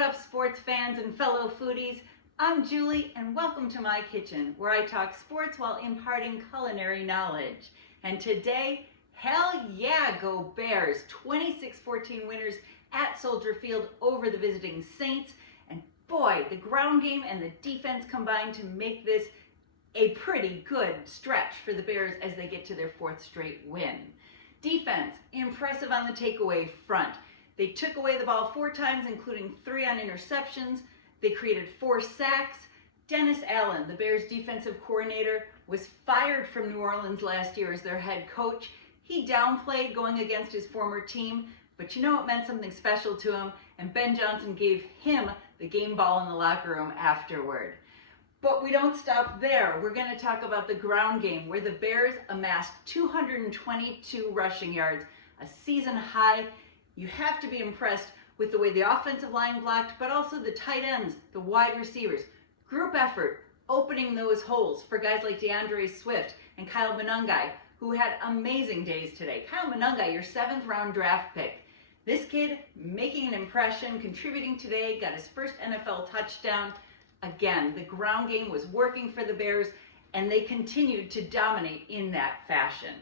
What up, sports fans and fellow foodies? I'm Julie, and welcome to my kitchen, where I talk sports while imparting culinary knowledge. And today, hell yeah, go Bears! 26-14 winners at Soldier Field over the visiting Saints. And boy, the ground game and the defense combined to make this a pretty good stretch for the Bears as they get to their fourth straight win. Defense, impressive on the takeaway front. They took away the ball 4 times, including 3 on interceptions. They created 4 sacks. Dennis Allen, the Bears defensive coordinator, was fired from New Orleans last year as their head coach. He downplayed going against his former team, but you know it meant something special to him, and Ben Johnson gave him the game ball in the locker room afterward. But we don't stop there. We're going to talk about the ground game, where the Bears amassed 222 rushing yards, a season high. You have to be impressed with the way the offensive line blocked, but also the tight ends, the wide receivers. Group effort, opening those holes for guys like DeAndre Swift and Kyle Monangai, who had amazing days today. Kyle Monangai, your 7th round draft pick. This kid making an impression, contributing today, got his first NFL touchdown. Again, the ground game was working for the Bears, and they continued to dominate in that fashion.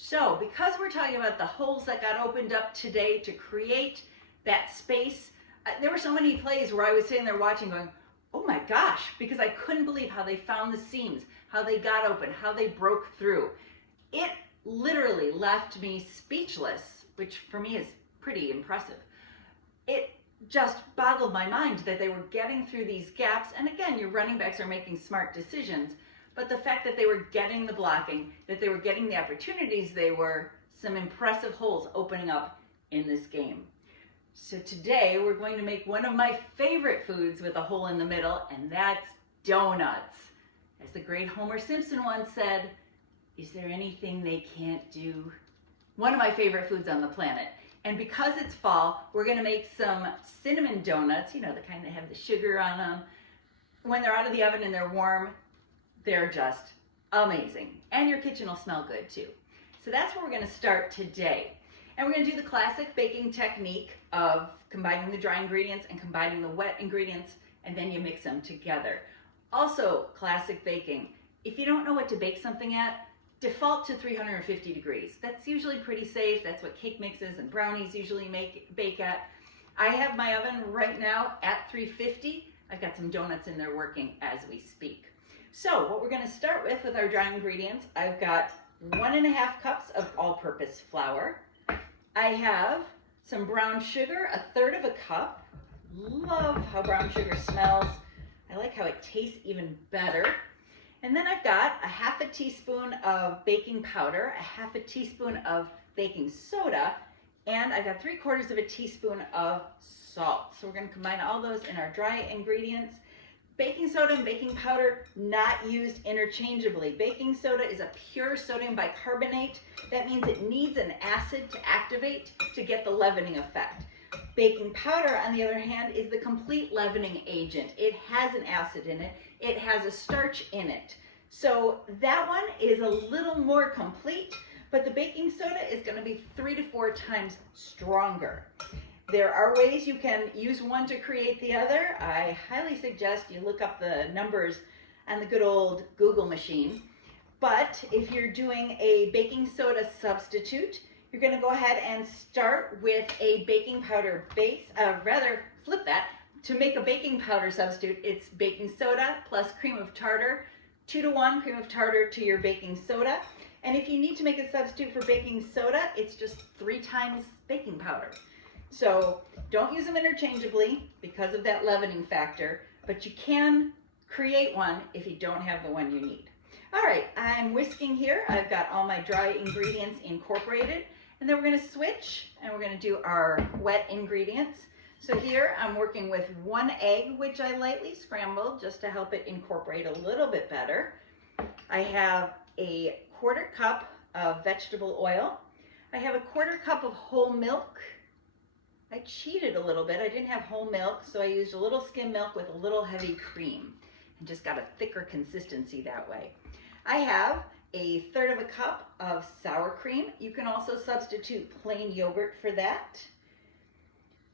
So, because we're talking about the holes that got opened up today to create that space, there were so many plays where I was sitting there watching going, oh my gosh, because I couldn't believe how they found the seams, how they got open, how they broke through. It literally left me speechless, which for me is pretty impressive. It just boggled my mind that they were getting through these gaps, and again, your running backs are making smart decisions, but the fact that they were getting the blocking, that they were getting the opportunities, they were some impressive holes opening up in this game. So today we're going to make one of my favorite foods with a hole in the middle, and that's donuts. As the great Homer Simpson once said, is there anything they can't do? One of my favorite foods on the planet. And because it's fall, we're going to make some cinnamon donuts, you know, the kind that have the sugar on them. When they're out of the oven and they're warm, they're just amazing. And your kitchen will smell good too. So that's where we're going to start today. And we're going to do the classic baking technique of combining the dry ingredients and combining the wet ingredients, and then you mix them together. Also, classic baking. If you don't know what to bake something at, default to 350 degrees. That's usually pretty safe. That's what cake mixes and brownies usually bake at. I have my oven right now at 350. I've got some donuts in there working as we speak. So what we're going to start with our dry ingredients, I've got 1.5 cups of all-purpose flour. I have some brown sugar, 1/3 of a cup. Love how brown sugar smells. I like how it tastes even better. And then I've got 1/2 teaspoon of baking powder, 1/2 teaspoon of baking soda, and I've got 3/4 teaspoon of salt. So we're going to combine all those in our dry ingredients. Baking soda and baking powder, not used interchangeably. Baking soda is a pure sodium bicarbonate. That means it needs an acid to activate to get the leavening effect. Baking powder, on the other hand, is the complete leavening agent. It has an acid in it. It has a starch in it. So that one is a little more complete, but the baking soda is going to be 3 to 4 times stronger. There are ways you can use one to create the other. I highly suggest you look up the numbers on the good old Google machine. But if you're doing a baking soda substitute, you're going to go ahead and start with a baking powder base, flip that. To make a baking powder substitute, it's baking soda plus cream of tartar, 2 to 1 cream of tartar to your baking soda. And if you need to make a substitute for baking soda, it's just 3 times baking powder. So don't use them interchangeably because of that leavening factor, but you can create one if you don't have the one you need. All right, I'm whisking here. I've got all my dry ingredients incorporated, and then we're going to switch and we're going to do our wet ingredients. So here I'm working with 1 egg, which I lightly scrambled just to help it incorporate a little bit better. I have a 1/4 cup of vegetable oil. I have a 1/4 cup of whole milk. I cheated a little bit. I didn't have whole milk, so I used a little skim milk with a little heavy cream and just got a thicker consistency that way. I have a 1/3 of a cup of sour cream. You can also substitute plain yogurt for that.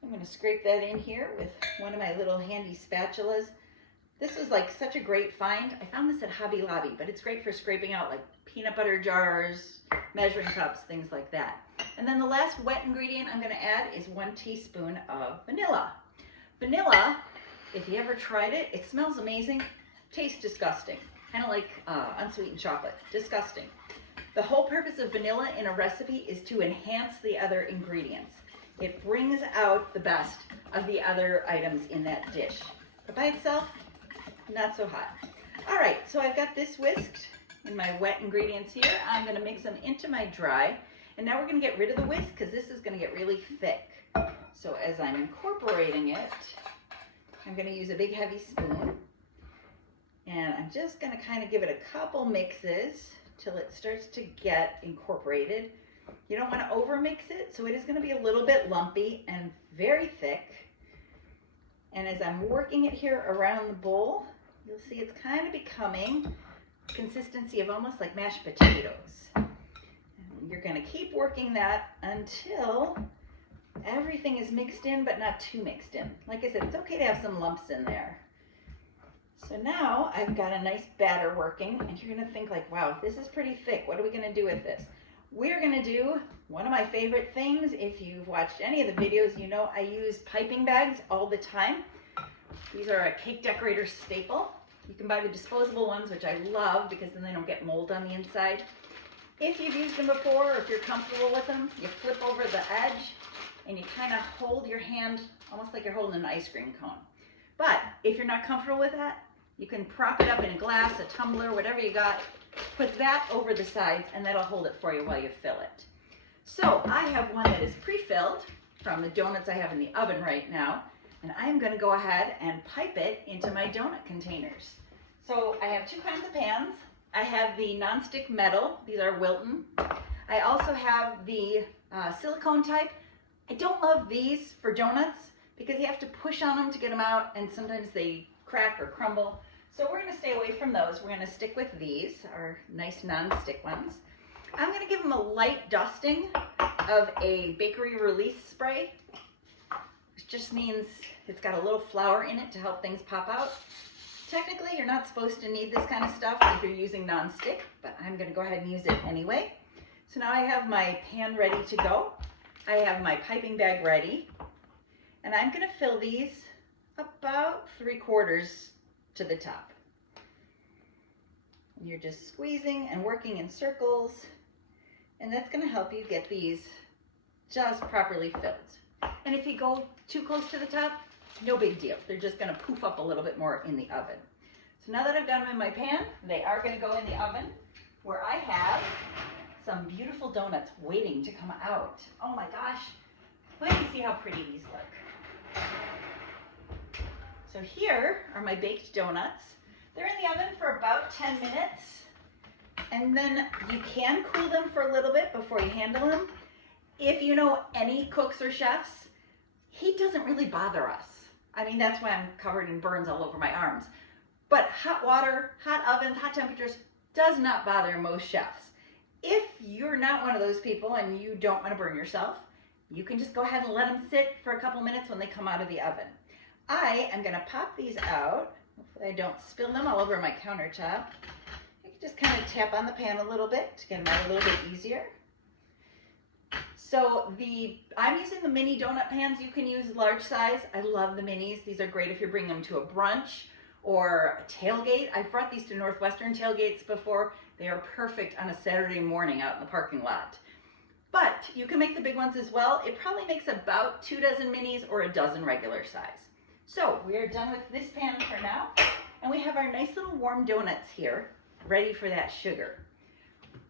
I'm going to scrape that in here with one of my little handy spatulas. This was like such a great find. I found this at Hobby Lobby, but it's great for scraping out like peanut butter jars, measuring cups, things like that. And then the last wet ingredient I'm going to add is 1 teaspoon of vanilla. Vanilla, if you ever tried it, it smells amazing, tastes disgusting. Kind of like unsweetened chocolate, disgusting. The whole purpose of vanilla in a recipe is to enhance the other ingredients. It brings out the best of the other items in that dish. But by itself, not so hot. All right, so I've got this whisked in my wet ingredients here. I'm going to mix them into my dry. And now we're going to get rid of the whisk because this is going to get really thick. So as I'm incorporating it, I'm going to use a big heavy spoon. And I'm just going to kind of give it a couple mixes till it starts to get incorporated. You don't want to over mix it, so it is going to be a little bit lumpy and very thick. And as I'm working it here around the bowl, you'll see it's kind of becoming consistency of almost like mashed potatoes. And you're going to keep working that until everything is mixed in, but not too mixed in. Like I said, it's okay to have some lumps in there. So now I've got a nice batter working, and you're going to think like, wow, this is pretty thick. What are we going to do with this? We're going to do one of my favorite things. If you've watched any of the videos, you know I use piping bags all the time. These are a cake decorator staple. You can buy the disposable ones, which I love because then they don't get mold on the inside. If you've used them before, or if you're comfortable with them, you flip over the edge and you kind of hold your hand almost like you're holding an ice cream cone. But if you're not comfortable with that, you can prop it up in a glass, a tumbler, whatever you got. Put that over the sides and that'll hold it for you while you fill it. So I have one that is pre-filled from the donuts I have in the oven right now. And I am going to go ahead and pipe it into my donut containers. So I have 2 kinds of pans. I have the nonstick metal. These are Wilton. I also have the silicone type. I don't love these for donuts because you have to push on them to get them out, and sometimes they crack or crumble. So we're going to stay away from those. We're going to stick with these, our nice non-stick ones. I'm going to give them a light dusting of a bakery release spray, which just means it's got a little flour in it to help things pop out. Technically, you're not supposed to need this kind of stuff if you're using non-stick, but I'm going to go ahead and use it anyway. So now I have my pan ready to go. I have my piping bag ready, and I'm going to fill these about 3/4 to the top. And you're just squeezing and working in circles, and that's going to help you get these just properly filled. And if you go too close to the top, no big deal. They're just going to poof up a little bit more in the oven. So now that I've got them in my pan, they are going to go in the oven where I have some beautiful donuts waiting to come out. Oh my gosh. Let me see how pretty these look. So here are my baked donuts. They're in the oven for about 10 minutes. And then you can cool them for a little bit before you handle them. If you know any cooks or chefs, heat doesn't really bother us. I mean, that's why I'm covered in burns all over my arms. But hot water, hot ovens, hot temperatures does not bother most chefs. If you're not one of those people and you don't want to burn yourself, you can just go ahead and let them sit for a couple minutes when they come out of the oven. I am going to pop these out. Hopefully I don't spill them all over my countertop. You can just kind of tap on the pan a little bit to get them out a little bit easier. So I'm using the mini donut pans. You can use large size. I love the minis. These are great if you're bringing them to a brunch or a tailgate. I've brought these to Northwestern tailgates before. They are perfect on a Saturday morning out in the parking lot. But you can make the big ones as well. It probably makes about 2 dozen minis or a dozen regular size. So we are done with this pan for now. And we have our nice little warm donuts here, ready for that sugar.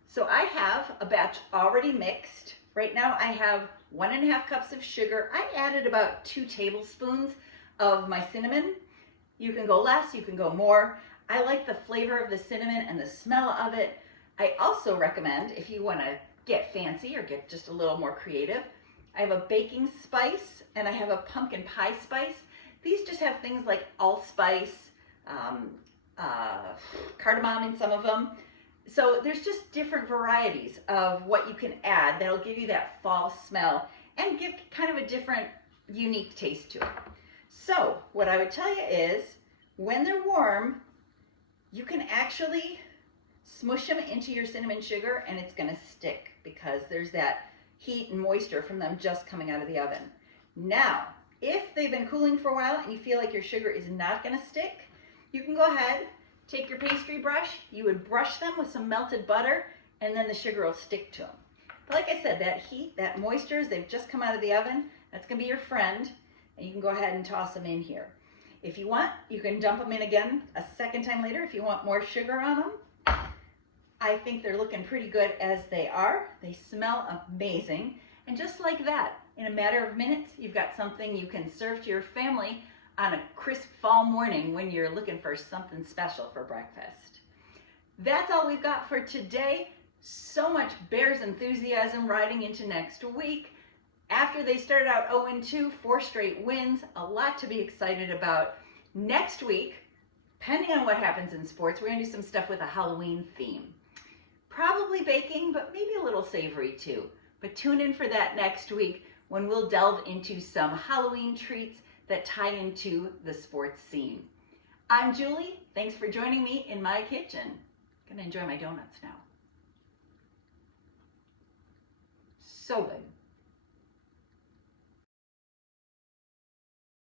So I have a batch already mixed. Right now I have 1.5 cups of sugar. I added about 2 tablespoons of my cinnamon. You can go less, you can go more. I like the flavor of the cinnamon and the smell of it. I also recommend, if you want to get fancy or get just a little more creative, I have a baking spice and I have a pumpkin pie spice. These just have things like allspice, cardamom in some of them. So there's just different varieties of what you can add that'll give you that fall smell and give kind of a different unique taste to it. So what I would tell you is when they're warm, you can actually smush them into your cinnamon sugar and it's going to stick because there's that heat and moisture from them just coming out of the oven. Now, if they've been cooling for a while and you feel like your sugar is not going to stick, you can go ahead, take your pastry brush, you would brush them with some melted butter, and then the sugar will stick to them. But like I said, that heat, that moisture, as they've just come out of the oven, that's going to be your friend, and you can go ahead and toss them in here. If you want, you can dump them in again a second time later if you want more sugar on them. I think they're looking pretty good as they are. They smell amazing. And just like that, in a matter of minutes, you've got something you can serve to your family on a crisp fall morning when you're looking for something special for breakfast. That's all we've got for today. So much Bears enthusiasm riding into next week. After they started out 0-2, 4 straight wins, a lot to be excited about. Next week, depending on what happens in sports, we're going to do some stuff with a Halloween theme. Probably baking, but maybe a little savory too. But tune in for that next week when we'll delve into some Halloween treats that tie into the sports scene. I'm Julie. Thanks for joining me in my kitchen. Gonna enjoy my donuts now. So good.